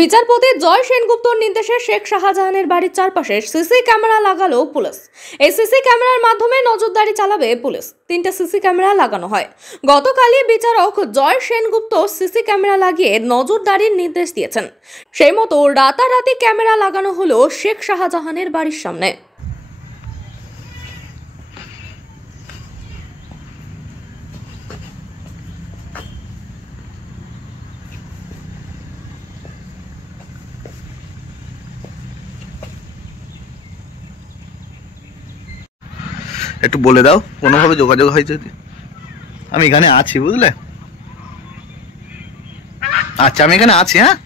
বিচারপতি জয় সেনগুপ্তর নির্দেশে শেখ শাহজাহানের বাড়ির চারপাশে সিসি ক্যামেরা লাগালো পুলিশ। এই সিসি ক্যামেরার মাধ্যমে নজরদারি চালাবে পুলিশ। 3টে সিসি ক্যামেরা লাগানো হয়। গতকালই বিচারক জয় সেনগুপ্ত সিসি ক্যামেরা লাগিয়ে নজরদারির নির্দেশ দিয়েছেন। সেই মতো রাতারাতি ক্যামেরা লাগানো হলো শেখ শাহজাহানের বাড়ির সামনে। একটু বলে দাও কোনোভাবে যোগাযোগ হয় যদি। আমি এখানে আছি, বুঝলে? আচ্ছা, আমি এখানে আছি। হ্যাঁ।